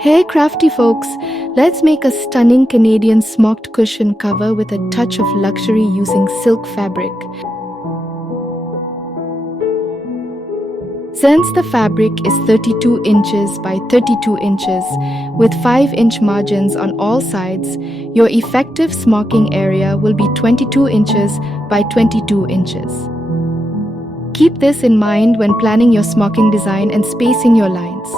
Hey crafty folks, let's make a stunning Canadian smocked cushion cover with a touch of luxury using silk fabric. Since the fabric is 32 inches by 32 inches with 5-inch margins on all sides, your effective smocking area will be 22 inches by 22 inches. Keep this in mind when planning your smocking design and spacing your lines.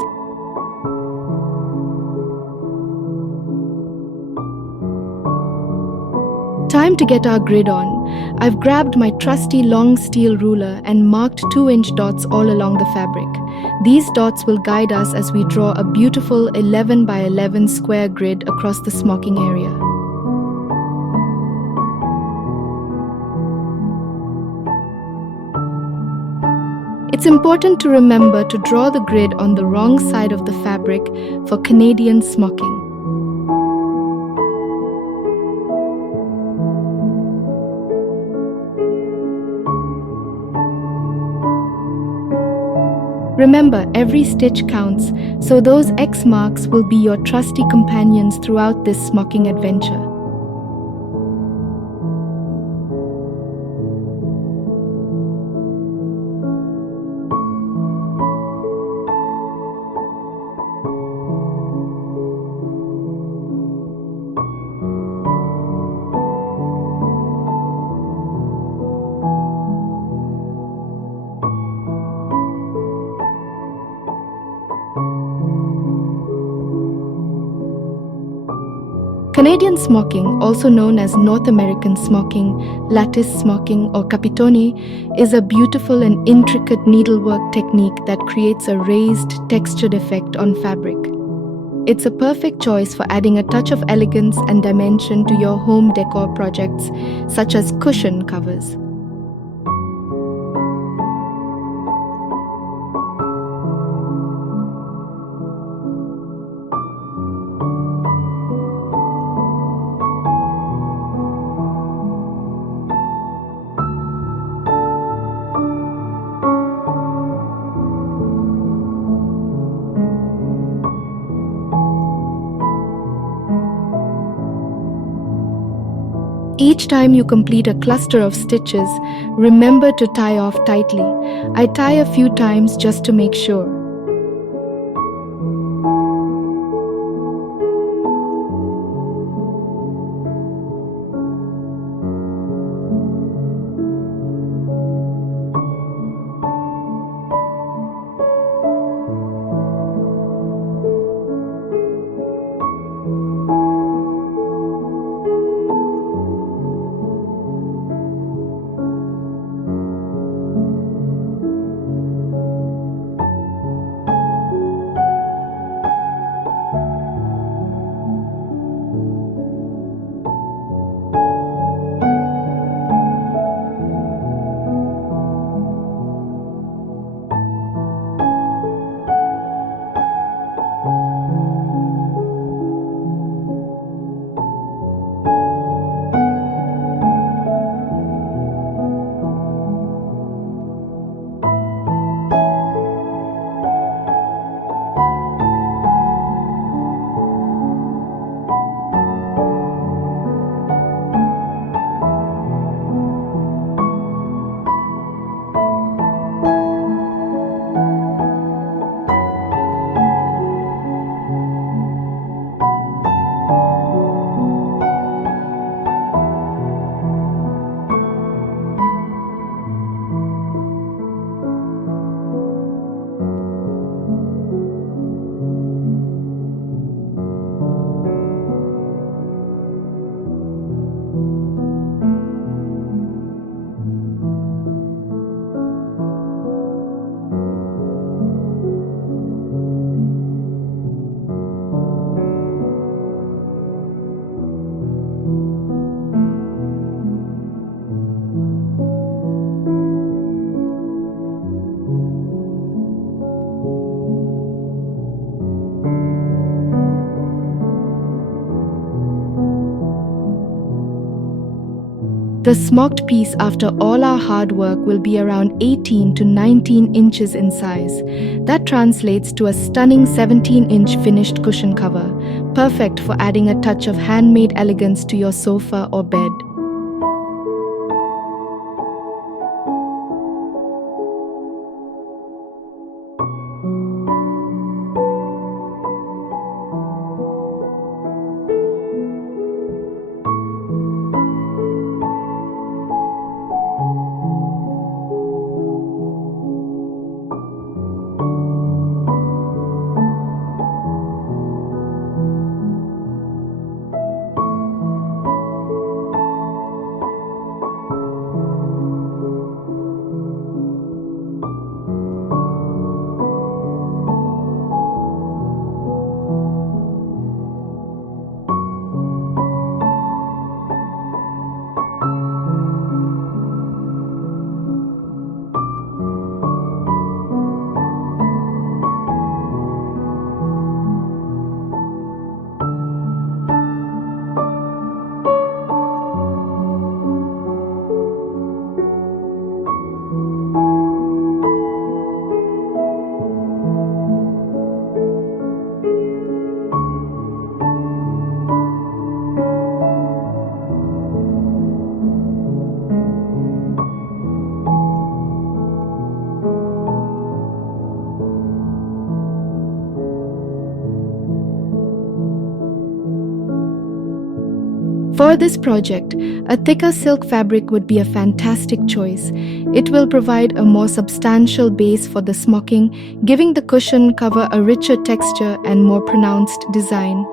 Time to get our grid on. I've grabbed my trusty long steel ruler and marked 2-inch dots all along the fabric. These dots will guide us as we draw a beautiful 11 by 11 square grid across the smocking area. It's important to remember to draw the grid on the wrong side of the fabric for Canadian smocking. Remember, every stitch counts, so those X marks will be your trusty companions throughout this smocking adventure. Canadian smocking, also known as North American smocking, lattice smocking, or capitone, is a beautiful and intricate needlework technique that creates a raised, textured effect on fabric. It's a perfect choice for adding a touch of elegance and dimension to your home decor projects, such as cushion covers. Each time you complete a cluster of stitches, remember to tie off tightly. I tie a few times just to make sure. The smocked piece, after all our hard work, will be around 18 to 19 inches in size. That translates to a stunning 17-inch finished cushion cover, perfect for adding a touch of handmade elegance to your sofa or bed. For this project, a thicker silk fabric would be a fantastic choice. It will provide a more substantial base for the smocking, giving the cushion cover a richer texture and more pronounced design.